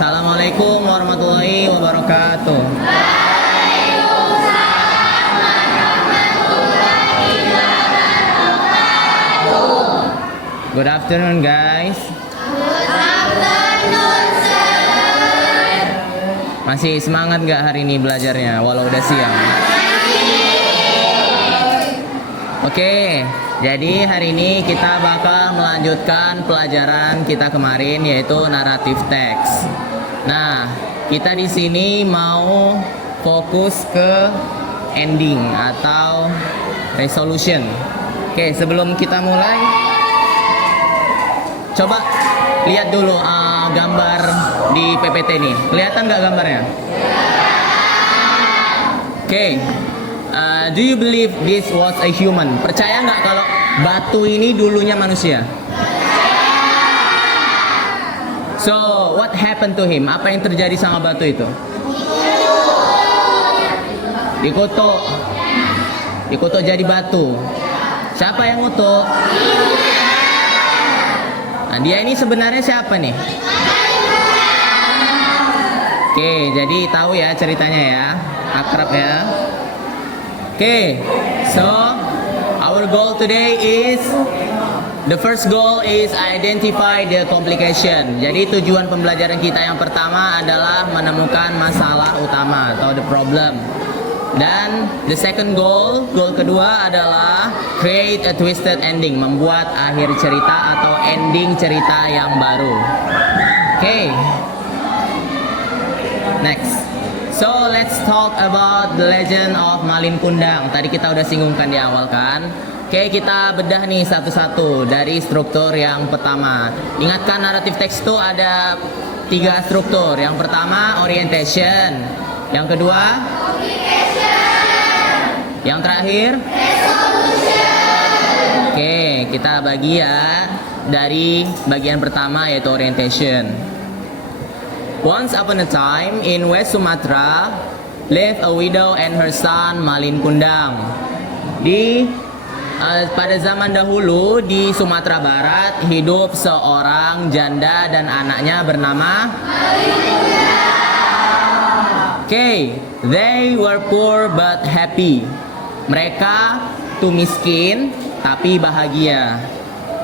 Assalamualaikum warahmatullahi wabarakatuh. Good afternoon, guys. Masih semangat nggak hari ini belajarnya walau udah siang? Oke, jadi hari ini kita bakal melanjutkan pelajaran kita kemarin yaitu naratif teks. Nah, kita di sini mau fokus ke ending atau resolution. Oke, sebelum kita mulai, coba lihat dulu gambar di PPT nih. Kelihatan nggak gambarnya? Oke. Do you believe this was a human? Percaya nggak kalau batu ini dulunya manusia? So, what happened to him? Apa yang terjadi sama batu itu? Dikutuk. Dikutuk jadi batu. Siapa yang ngutuk? Nah, dia ini sebenarnya siapa nih? Oke, jadi tahu ya ceritanya ya. Akrab ya. Oke, so our goal today is the first goal is identify the complication. Jadi tujuan pembelajaran kita yang pertama adalah menemukan masalah utama atau the problem. Dan the second goal kedua adalah create a twisted ending, membuat akhir cerita atau ending cerita yang baru. Oke. Next. So let's talk about the legend of Malin Kundang. Tadi kita udah singgungkan di awal kan. Oke, kita bedah nih satu-satu dari struktur yang pertama. Ingatkan naratif teks itu ada 3 struktur. Yang pertama orientation. Yang kedua yang terakhir Oke, kita bagi ya dari bagian pertama yaitu orientation. Once upon a time in West Sumatra lived a widow and her son Malin Kundang. Pada zaman dahulu di Sumatera Barat hidup seorang janda dan anaknya bernama Malin Kundang. Okay, they were poor but happy. Mereka tuh miskin tapi bahagia.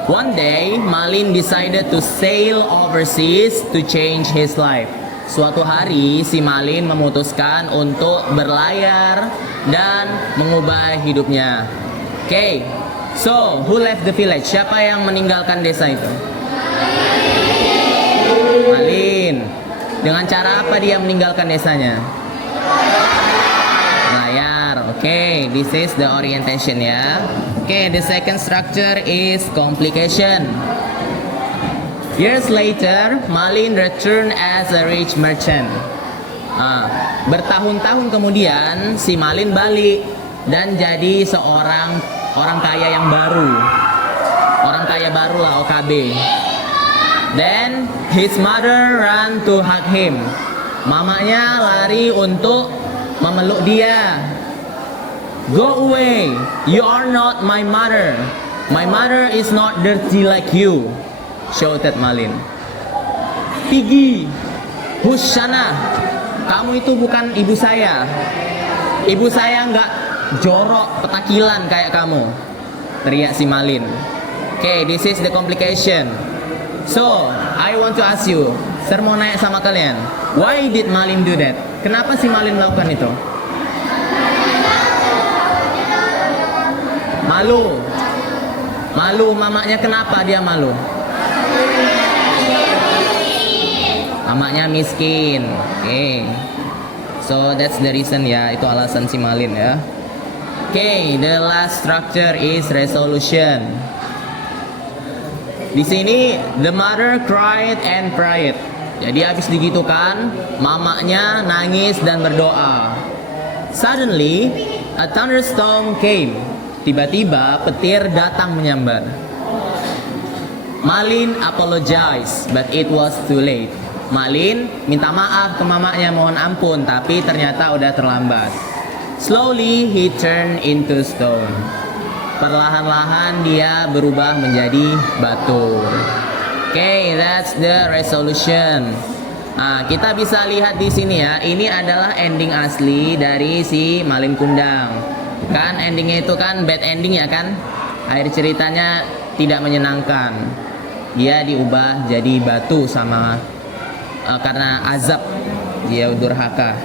One day, Malin decided to sail overseas to change his life. Suatu hari, si Malin memutuskan untuk berlayar dan mengubah hidupnya. Okay, so who left the village? Siapa yang meninggalkan desa itu? Malin. Dengan cara apa dia meninggalkan desanya? Okay, this is the orientation ya. Okay, the second structure is complication. Years later, Malin returned as a rich merchant. Bertahun-tahun kemudian, si Malin balik dan jadi seorang orang kaya yang baru. Orang kaya baru lah, OKB. Then, his mother ran to hug him. Mamanya lari untuk memeluk dia. Go away, you are not my mother. My mother is not dirty like you, shouted Malin. Pergi, Hushana, kamu itu bukan ibu saya. Ibu saya nggak jorok petakilan kayak kamu, teriak si Malin. Okay, this is the complication. So, I want to ask you, saya mau nanya sama kalian, why did Malin do that? Kenapa si Malin melakukan itu? Malu. Malu, mamanya kenapa dia malu? Mamanya miskin. Okay. So that's the reason ya, itu alasan si Malin ya. Okay, the last structure is resolution. Di sini the mother cried and prayed. Jadi habis digitukan, mamanya nangis dan berdoa. Suddenly, a thunderstorm came. Tiba-tiba petir datang menyambar. Malin apologized, but it was too late. Malin minta maaf ke mamanya, mohon ampun, tapi ternyata udah terlambat. Slowly he turned into stone. Perlahan-lahan dia berubah menjadi batu. Okay, that's the resolution. Kita bisa lihat di sini ya. Ini adalah ending asli dari si Malin Kundang. Kan endingnya itu kan bad ending ya kan? Akhir ceritanya tidak menyenangkan. Dia diubah jadi batu sama karena azab dia durhaka.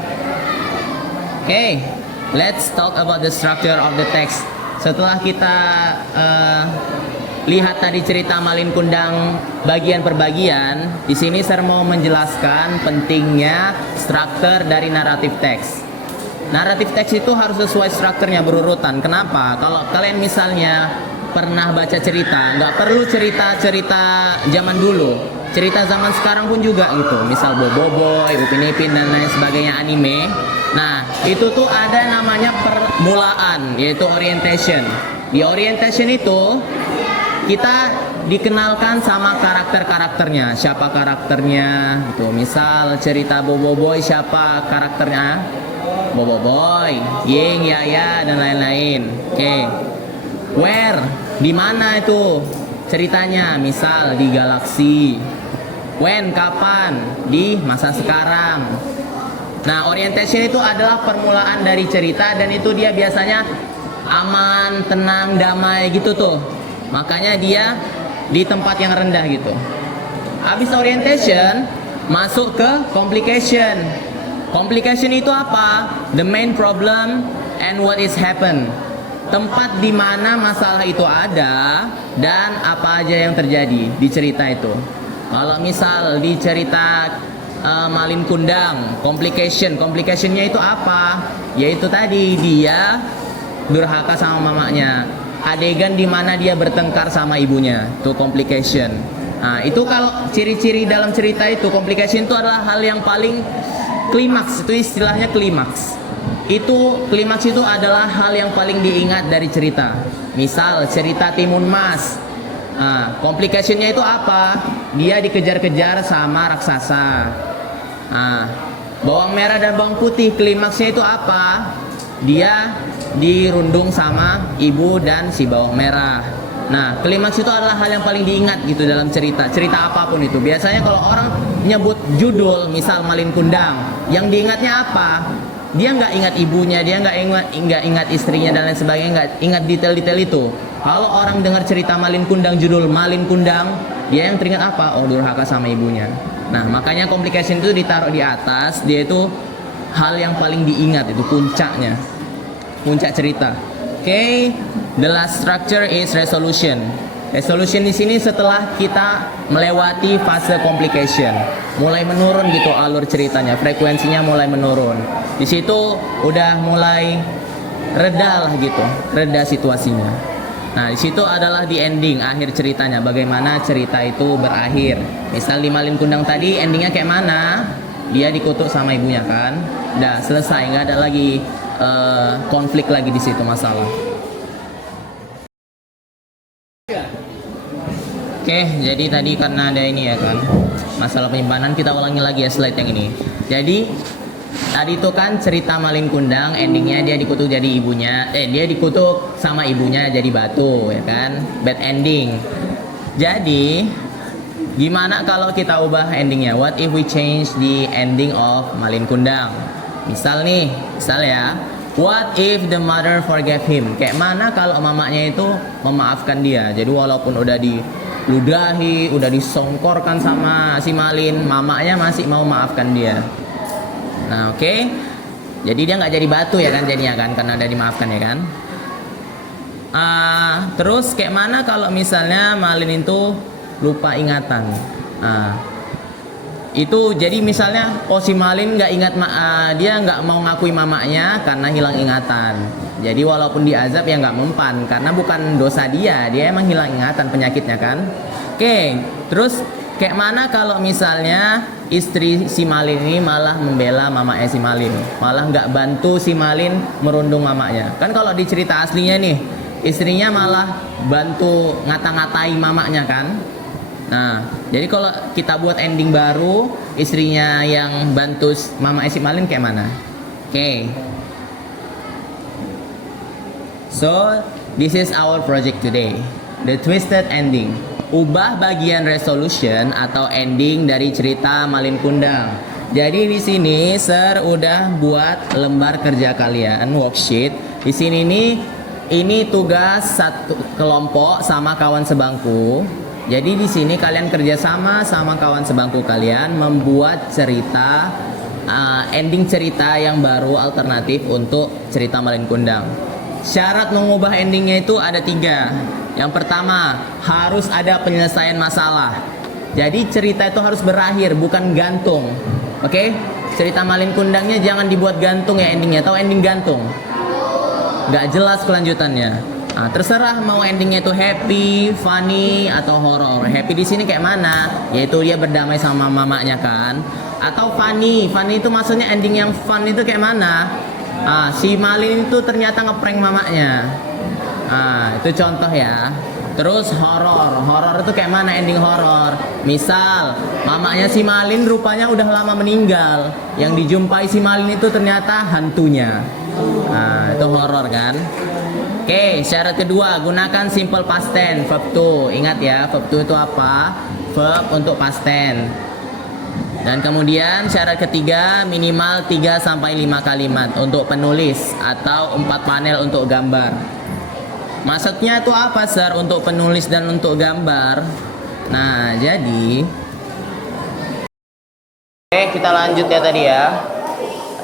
Okay, let's talk about the structure of the text. Setelah kita lihat tadi cerita Malin Kundang bagian per bagian, di sini saya mau menjelaskan pentingnya struktur dari naratif teks. Naratif teks itu harus sesuai strukturnya berurutan. Kenapa? Kalau kalian misalnya pernah baca cerita, nggak perlu cerita-cerita zaman dulu, cerita zaman sekarang pun juga gitu. Misal Boboiboy, Upin Ipin dan lain sebagainya anime. Nah, itu tuh ada namanya permulaan, yaitu orientation. Di orientation itu kita dikenalkan sama karakter-karakternya. Siapa karakternya gitu. Misal cerita Boboiboy, siapa karakternya? Boboiboy, Ying, Yaya dan lain-lain. Oke. Where? Di mana itu ceritanya? Misal di galaksi. When? Kapan? Di masa sekarang. Nah, orientation itu adalah permulaan dari cerita dan itu dia biasanya aman, tenang, damai gitu tuh. Makanya dia di tempat yang rendah gitu. Habis orientation, masuk ke complication. Complication itu apa? The main problem and what is happen. Tempat di mana masalah itu ada dan apa aja yang terjadi di cerita itu. Kalau misal di cerita Malin Kundang, complicationnya itu apa? Yaitu tadi dia durhaka sama mamanya. Adegan di mana dia bertengkar sama ibunya, itu complication. Nah, itu kalau ciri-ciri dalam cerita itu, complication itu adalah hal yang paling klimaks, itu istilahnya klimaks. Itu klimaks itu adalah hal yang paling diingat dari cerita. Misal cerita Timun Mas. Nah, complicationnya itu apa? Dia dikejar-kejar sama raksasa. Nah, bawang merah dan bawang putih, klimaksnya itu apa? Dia dirundung sama ibu dan si bawang merah. Nah, klimaks itu adalah hal yang paling diingat gitu dalam cerita apapun itu. Biasanya kalau orang nyebut judul, misal Malin Kundang, yang diingatnya apa? Dia nggak ingat ibunya, dia nggak ingat istrinya dan lain sebagainya, nggak ingat detail-detail itu. Kalau orang dengar cerita Malin Kundang, judul Malin Kundang, dia yang teringat apa? Oh, durhaka sama ibunya. Nah, makanya complication itu ditaruh di atas, dia itu hal yang paling diingat, itu puncaknya, puncak cerita. Okay, the last structure is resolution. Resolution di sini setelah kita melewati fase complication, mulai menurun gitu alur ceritanya, frekuensinya mulai menurun. Di situ udah mulai reda lah gitu, reda situasinya. Nah, di situ adalah di ending, akhir ceritanya, bagaimana cerita itu berakhir. Misal di Malin Kundang tadi endingnya kayak mana? Dia dikutuk sama ibunya kan, udah selesai, nggak ada lagi konflik lagi di situ masalah. Oke, jadi tadi karena ada ini ya kan, masalah penyimpanan, kita ulangi lagi ya slide yang ini. Jadi tadi itu kan cerita Malin Kundang, endingnya dia dikutuk jadi ibunya, dia dikutuk sama ibunya jadi batu ya kan, bad ending. Jadi gimana kalau kita ubah endingnya? What if we change the ending of Malin Kundang? Misal ya, what if the mother forgave him? Kayak mana kalau mamanya itu memaafkan dia? Jadi walaupun udah diludahi, udah disongkorkan sama si Malin, mamanya masih mau maafkan dia. Nah, oke. Jadi dia nggak jadi batu ya kan jadinya kan, karena udah dimaafkan ya kan. Terus kayak mana kalau misalnya Malin itu lupa ingatan? Itu jadi misalnya si Malin nggak ingat, dia nggak mau ngakui mamanya karena hilang ingatan. Jadi walaupun diazab ya nggak mempan, karena bukan dosa dia emang hilang ingatan, penyakitnya kan. Oke, terus kayak mana kalau misalnya istri si Malin ini malah membela mamanya si Malin, malah nggak bantu si Malin merundung mamanya. Kan kalau di cerita aslinya nih, istrinya malah bantu ngata-ngatai mamanya kan. Nah, jadi kalau kita buat ending baru, istrinya yang bantu mama si Malin kayak mana? Oke. So, this is our project today. The twisted ending. ubah bagian resolution atau ending dari cerita Malin Kundang. Jadi di sini Sir udah buat lembar kerja kalian, worksheet. Di sini nih ini tugas satu kelompok sama kawan sebangku. Jadi di sini kalian kerjasama sama kawan sebangku kalian membuat cerita ending cerita yang baru alternatif untuk cerita Malin Kundang. Syarat mengubah endingnya itu ada 3. Yang pertama, harus ada penyelesaian masalah. Jadi cerita itu harus berakhir, bukan gantung. Oke? Cerita Malin Kundangnya jangan dibuat gantung ya endingnya. Tahu ending gantung? Gak jelas kelanjutannya. Nah, terserah mau endingnya itu happy, funny, atau horror. Happy di sini kayak mana? Yaitu dia berdamai sama mamanya kan? Atau funny. Funny itu maksudnya ending yang fun itu kayak mana? Si Malin itu ternyata ngeprank mamanya. Itu contoh ya. Terus horor. Horor itu kayak mana ending horor? Misal mamanya si Malin rupanya udah lama meninggal. Yang dijumpai si Malin itu ternyata hantunya. Itu horor kan? Oke, syarat kedua, gunakan simple past tense, verb to. Ingat ya, verb to itu apa? Verb untuk past tense. Dan kemudian syarat ketiga, minimal 3-5 kalimat untuk penulis atau 4 panel untuk gambar. Maksudnya itu apa, Sir? Untuk penulis dan untuk gambar. Nah, jadi oke, kita lanjut ya tadi ya.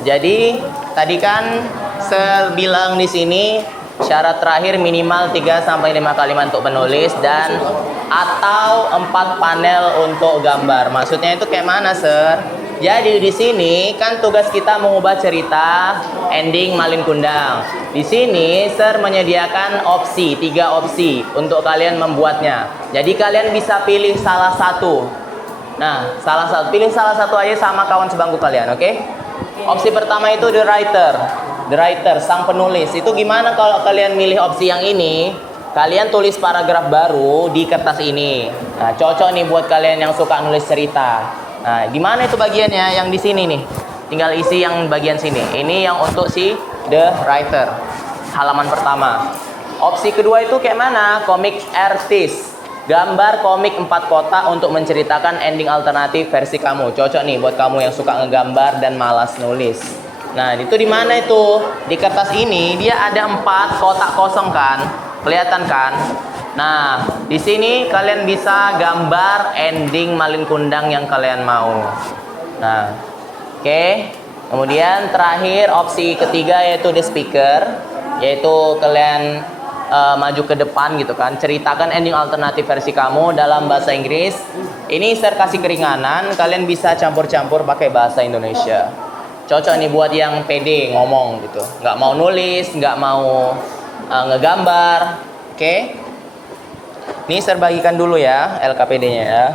Jadi, tadi kan Sir bilang di sini syarat terakhir minimal 3-5 kalimat untuk penulis dan atau 4 panel untuk gambar. Maksudnya itu kayak mana, Sir? Jadi di sini kan tugas kita mengubah cerita ending Malin Kundang. Di sini Sir menyediakan 3 opsi untuk kalian membuatnya. Jadi kalian bisa pilih salah satu. Nah, pilih salah satu aja sama kawan sebangku kalian, oke? Opsi pertama itu the writer, sang penulis. Itu gimana kalau kalian milih opsi yang ini? Kalian tulis paragraf baru di kertas ini. Nah, cocok nih buat kalian yang suka nulis cerita. Nah, gimana itu bagiannya? Yang di sini nih. Tinggal isi yang bagian sini. Ini yang untuk si the writer. Halaman pertama. Opsi kedua itu kayak mana? Comic artist. Gambar komik 4 kotak untuk menceritakan ending alternatif versi kamu. Cocok nih buat kamu yang suka ngegambar dan malas nulis. Nah, itu di mana itu? Di kertas ini dia ada 4 kotak kosong kan? Kelihatan kan? Nah, di sini kalian bisa gambar ending Malin Kundang yang kalian mau. Nah, oke. Kemudian terakhir opsi ketiga yaitu the speaker, yaitu kalian maju ke depan gitu kan, ceritakan ending alternatif versi kamu dalam bahasa Inggris. Ini Sir kasih keringanan, kalian bisa campur-campur pakai bahasa Indonesia. Cocok nih buat yang pede ngomong gitu, nggak mau nulis, nggak mau ngegambar. Oke. Ini Sir bagikan dulu ya LKPD-nya ya.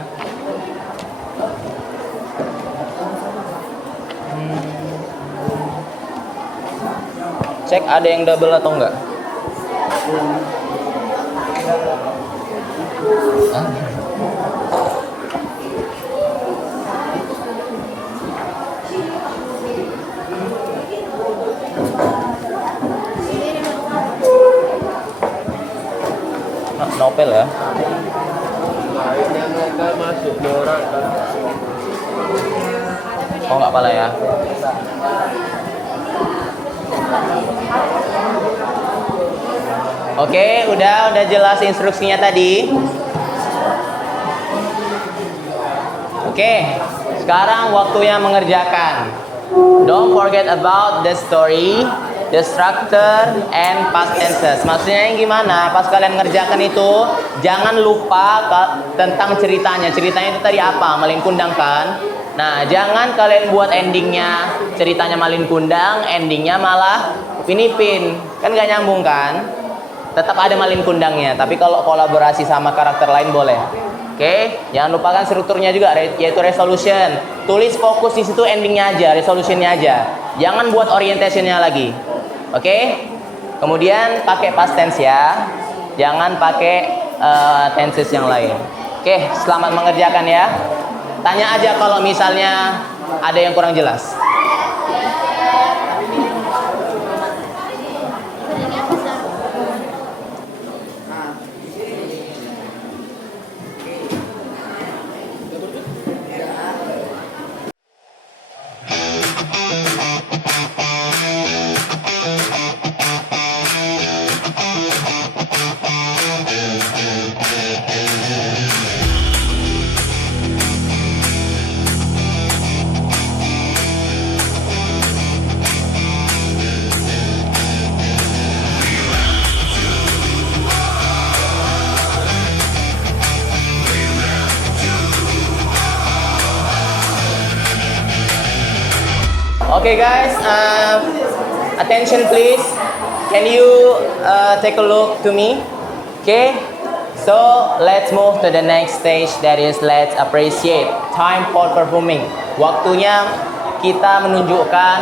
Cek ada yang double atau enggak. Novel ya. Oh nggak pala ya. Oke, udah jelas instruksinya tadi. Oke, sekarang waktunya mengerjakan. Don't forget about the story, the structure, and past tenses. Maksudnya yang gimana? Pas kalian ngerjakan itu, jangan lupa tentang ceritanya. Ceritanya itu tadi apa? Malin Kundang kan? Nah, jangan kalian buat endingnya ceritanya Malin Kundang, endingnya malah Upin Ipin. Kan gak nyambung kan? Tetap ada Malin Kundangnya, tapi kalau kolaborasi sama karakter lain boleh. Oke, jangan lupakan strukturnya juga, yaitu resolution. Tulis fokus di situ endingnya aja, resolutionnya aja. Jangan buat orientationnya lagi. Oke, kemudian pakai past tense ya. Jangan pakai tenses yang lain. Oke, selamat mengerjakan ya. Tanya aja kalau misalnya ada yang kurang jelas. Okay guys, attention please. Can you take a look to me? Okay. So let's move to the next stage, that is let's appreciate. Time for performing. Waktunya kita menunjukkan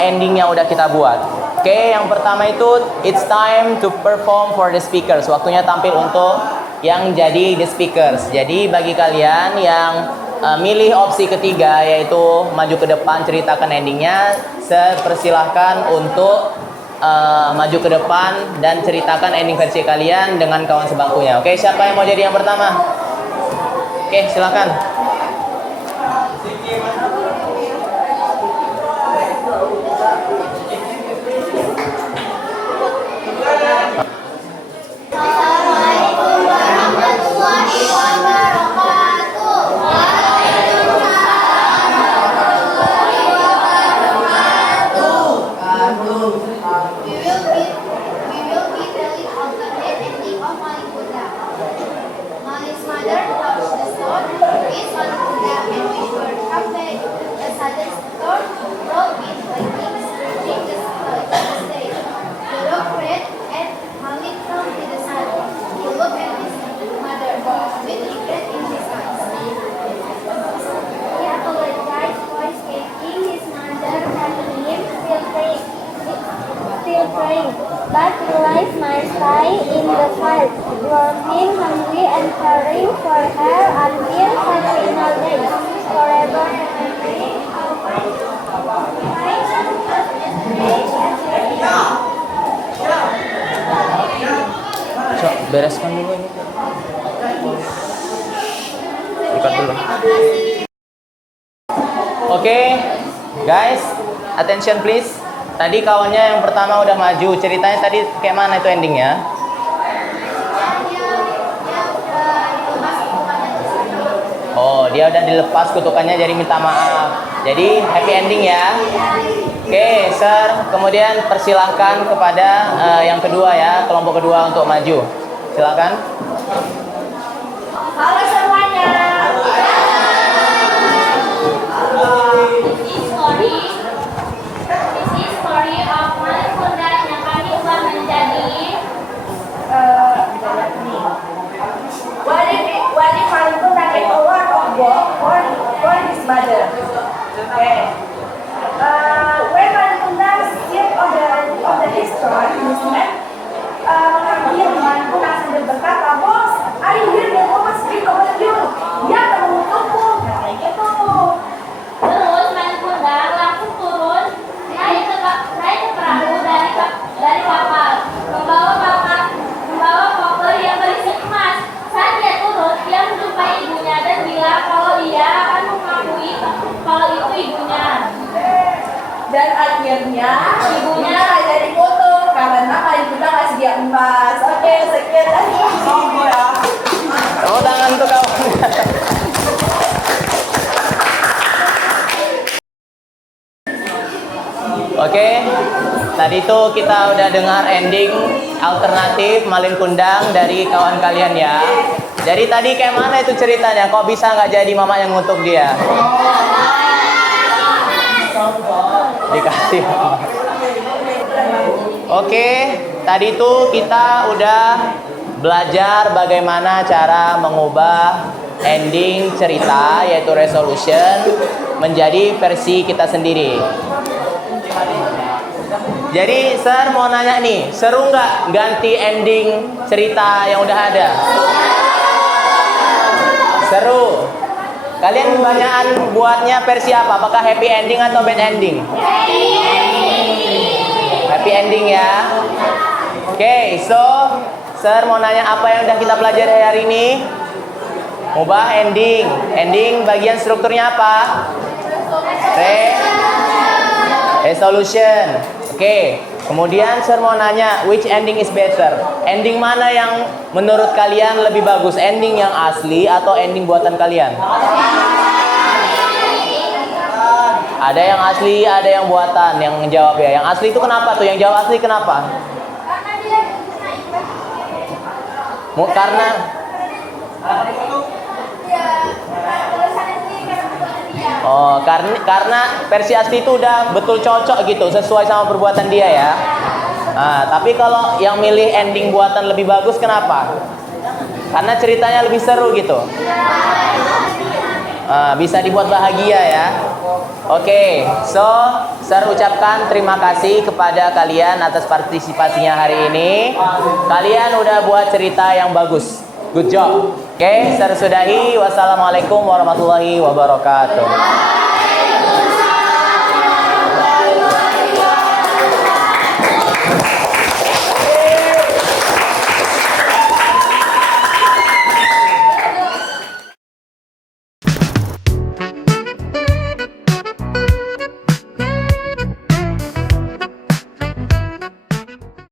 ending yang udah kita buat. Oke, yang pertama itu it's time to perform for the speakers. Waktunya tampil untuk yang jadi the speakers. Jadi bagi kalian yang milih opsi ketiga yaitu maju ke depan ceritakan endingnya, saya persilahkan untuk maju ke depan dan ceritakan ending versi kalian dengan kawan sebangkunya. Oke, siapa yang mau jadi yang pertama? Oke, silakan. But realized my stay in the field, working hungry and caring for her until her final day. Forever Cok, bereskan dulu ini. Ikat dulu. Oke, guys, attention please. Tadi kawannya yang pertama udah maju, ceritanya tadi kayak mana itu endingnya? Oh, dia udah dilepas kutukannya jadi minta maaf. Jadi happy ending ya. Oke, sir. Kemudian persilahkan kepada yang kedua ya, kelompok kedua untuk maju. Silakan. Halo semuanya. Story of Malik Kundang yang kami ubah menjadi Wali Malik Kundang is a word of God for his mother. Okay. When Malik Kundang sit on the history, mengambil Malik Kundang sambil berkata, "Bos, I hear the woman speak about you." Dia akan mengutukku, kayak gitu. Terus Malik Kundang langsung turun naik ke perahu dari kapal, membawa koper yang berisi emas. Saat dia turun, dia menjumpai ibunya dan bilang kalau ia akan mengakui kalau itu ibunya. Dan akhirnya ibunya jadi foto karena Malik Kundang ngasih dia emas. Oke, sekian dari aku ya. Oh, tangan tuh kawan. Oke, tadi tuh kita udah dengar ending alternatif Malin Kundang dari kawan kalian ya. Jadi tadi kayak mana itu ceritanya? Kok bisa nggak jadi mama yang ngutuk dia? Dikasih. Oke, tadi tuh kita udah belajar bagaimana cara mengubah ending cerita yaitu resolution menjadi versi kita sendiri. Jadi, Sir mau nanya nih, seru nggak ganti ending cerita yang udah ada? Seru. Kalian kebanyakan buatnya versi apa? Apakah happy ending atau bad ending? Happy ending ya. Oke, so Sir mau nanya apa yang udah kita pelajari hari ini? Ubah ending. Ending bagian strukturnya apa? Resolution. Oke. Kemudian Sir mau nanya, which ending is better? Ending mana yang menurut kalian lebih bagus? Ending yang asli atau ending buatan kalian? Ada yang asli, ada yang buatan. Yang jawab ya. Yang asli itu kenapa tuh? Yang jawab asli kenapa? Karena Oh, karena versi Asti itu udah betul cocok gitu, sesuai sama perbuatan dia ya. Nah, tapi kalau yang milih ending buatan lebih bagus, kenapa? Karena ceritanya lebih seru gitu. Bisa dibuat bahagia ya. Oke, so saya ucapkan terima kasih kepada kalian atas partisipasinya hari ini. Kalian udah buat cerita yang bagus. Good job. Oke, saya sudahi. Wassalamualaikum warahmatullahi wabarakatuh.